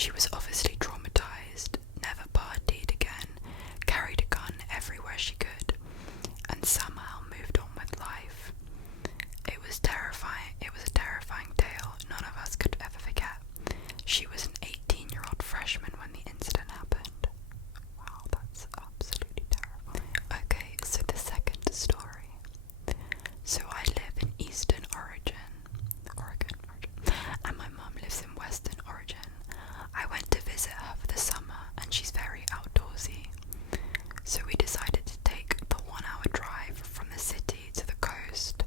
She was obviously traumatized, never partied again, carried a gun everywhere she could, and somehow moved on with life. It was terrifying. It was a terrifying tale none of us could ever forget. She was an 18-year-old freshman when the incident happened. Wow, that's absolutely terrifying. Okay, so the second story. So I live in Eastern Oregon, and my mum lives in Western Oregon. I went to visit her for the summer, and she's very outdoorsy. So we decided to take the 1-hour drive from the city to the coast.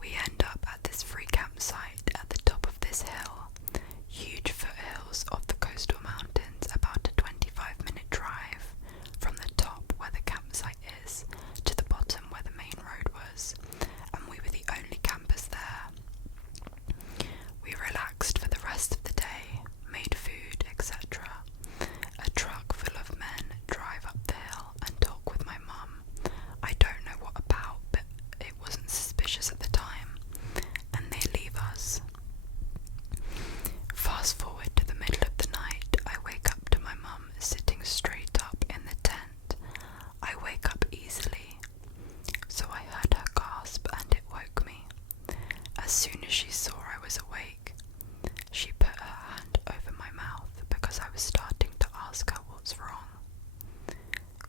We end up at this free campsite at the top of this hill, huge foothills of the coastal mountains, about a 25-minute drive from the top where the campsite is to the bottom where the main road was, and we were the only campers there. We relaxed for the rest of the day, made food, etc. A truck full of men drive up the hill and talk with my mum. I don't know what about, but it wasn't suspicious at the time, and they leave us. Fast forward to the middle of the night, I wake up to my mum sitting straight up in the tent. I wake up easily, so I heard her gasp and it woke me. As soon as she saw I was awake, she put her hand over my mouth because I was starting to ask her what's wrong.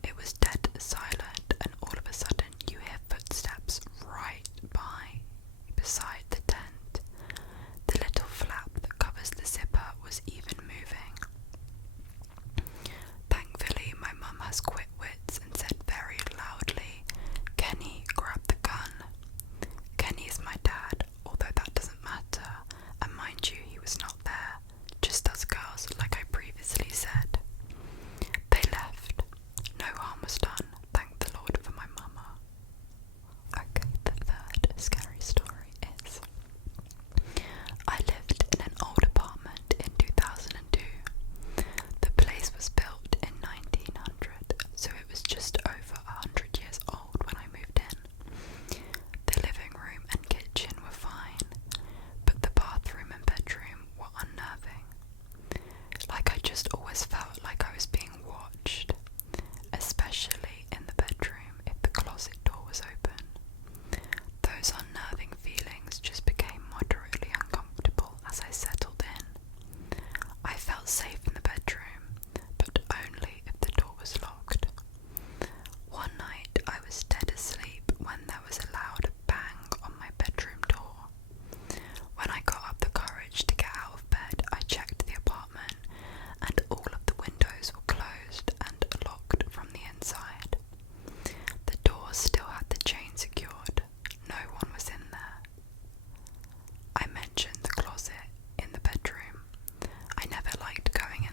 It was dead silent, and all of a sudden you hear footsteps right beside the tent. The little flap that covers the zipper was even moving. Thankfully, my mum has quick wits and said very loudly, "Kenny, grab the gun." Kenny is my dad, although that doesn't matter, and mind you, he was not there, just us girls, like I previously said. They left. No harm was done, thank the Lord for my mama. Okay, the third scary story is, I lived in an old apartment in 2002. The place was built in 1900, so it was just over 100 years old when I moved in. The living room and kitchen were fine, but the bathroom and bedroom were unnerving. Like I just always felt like I was being watched, especially in the bedroom if the closet door was open. Those unnerving feelings just became moderately uncomfortable as I settled in. I felt safe in the bedroom, but only if the door was locked. One night I was dead asleep when there was a loud bang on my bedroom door. When I got up the courage to get out of bed, I checked the apartment, and all of the windows were closed and locked from the inside. The door still had the chain secured. No one was in there. I mentioned the closet in the bedroom. I never liked going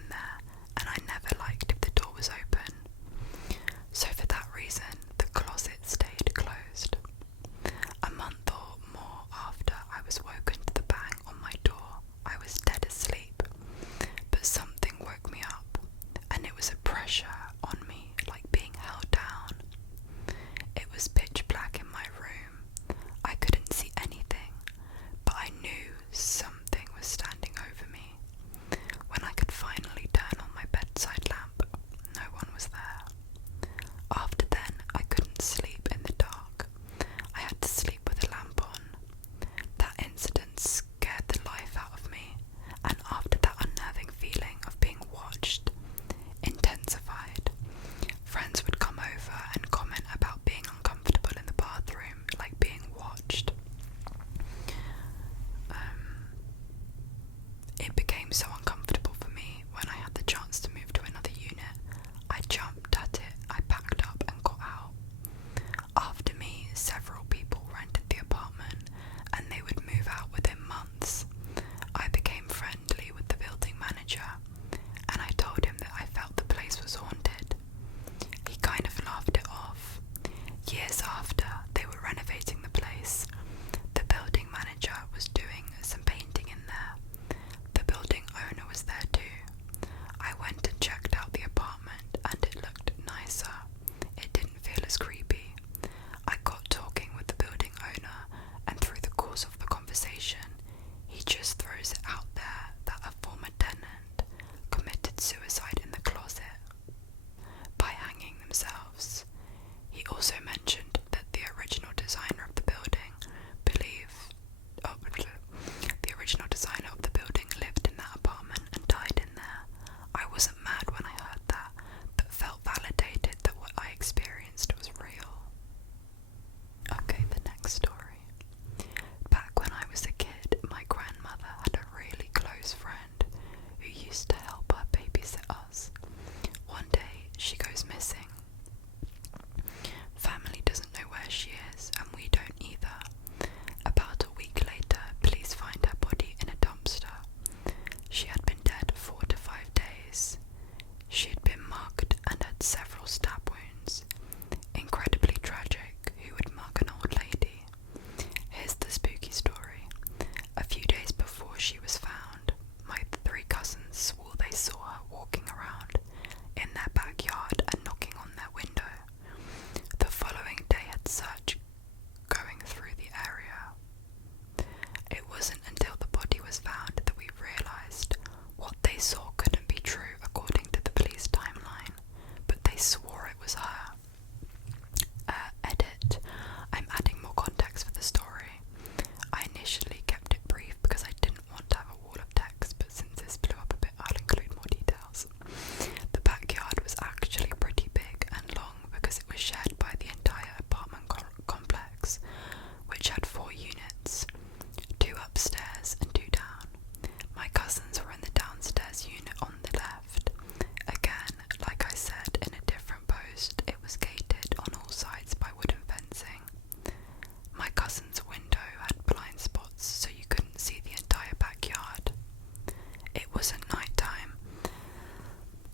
was at night time,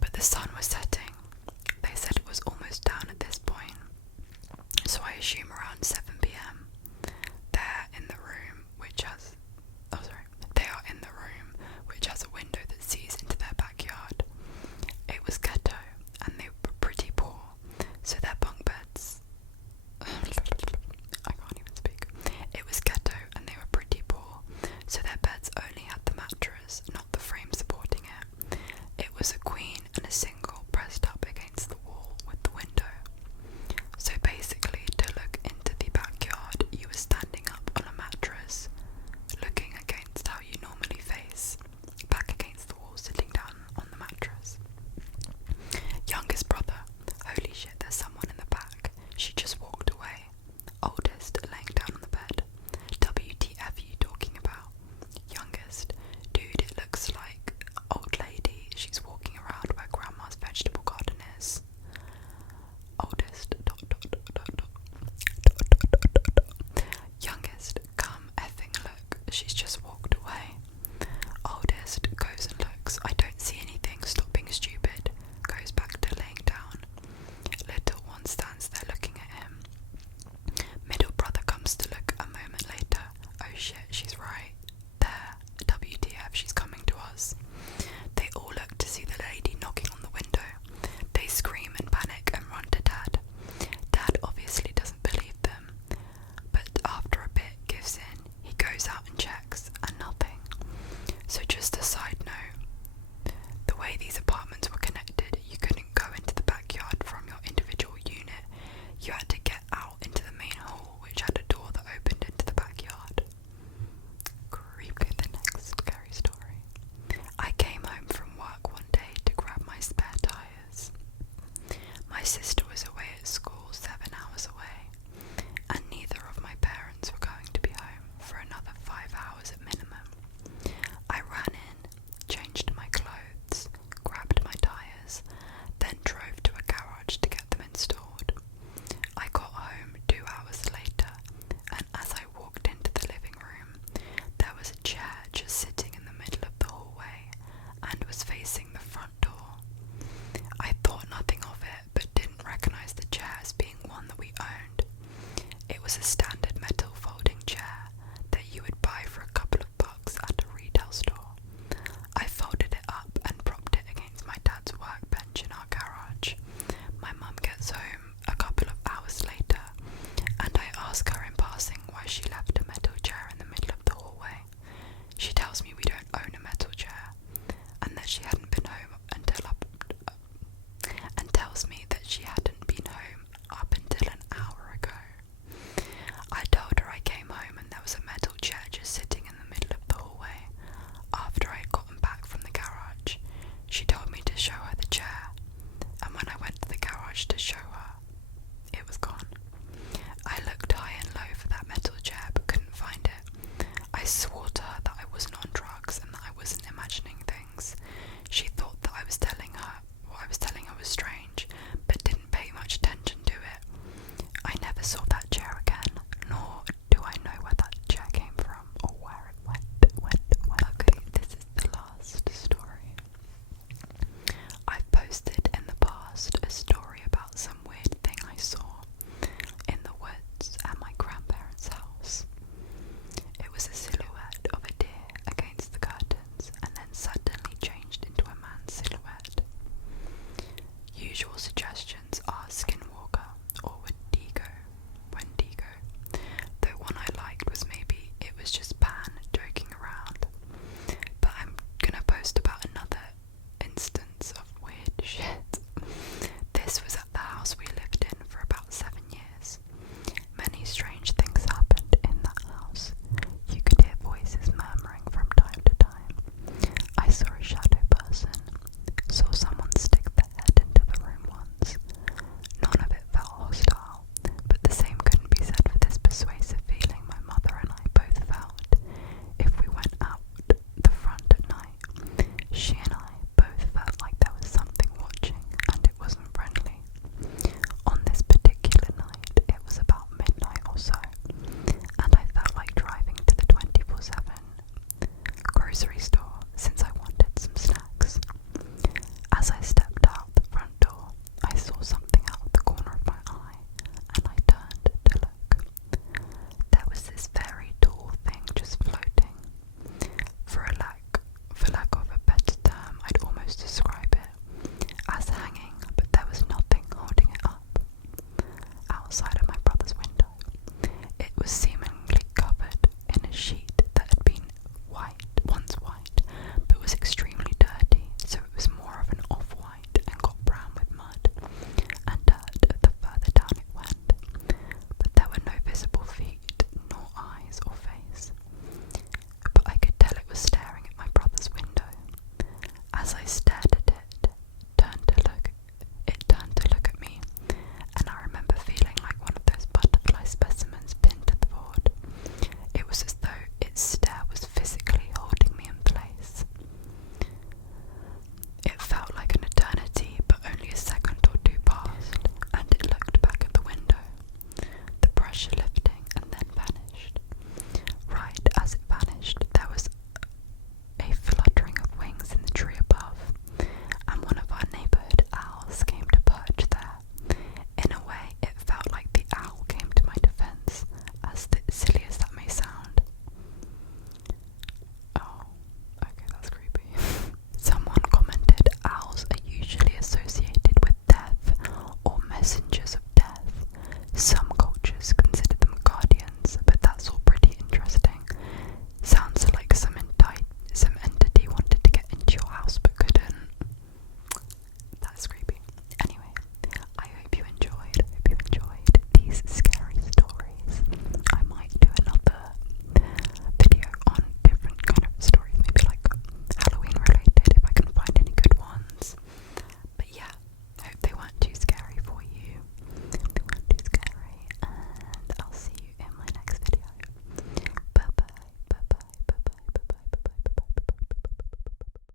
but the sun was setting. They said it was almost down at this point, so I assume around 7 p.m. They're in the room which has, they are in the room which has a window that sees into their backyard. It was ghetto, and they were pretty poor, so their bunk beds, I can't even speak. It was ghetto, and they were pretty poor, so their beds only had the mattress, not the frame supporting it. It was a queen and a single pressed up against the wall with the window. So basically, to look into the backyard, you were standing up on a mattress, looking against how you normally face, back against the wall, sitting down on the mattress. Youngest brother, holy shit, there's someone in the back. She just walked away. Oldest, laying down on the bed. WTF you talking about? Youngest, dude, it looks like old lady. She's walking around where grandma's vegetable garden is. Oldest, youngest, come effing look. She's just walked away. Oldest goes and looks. I don't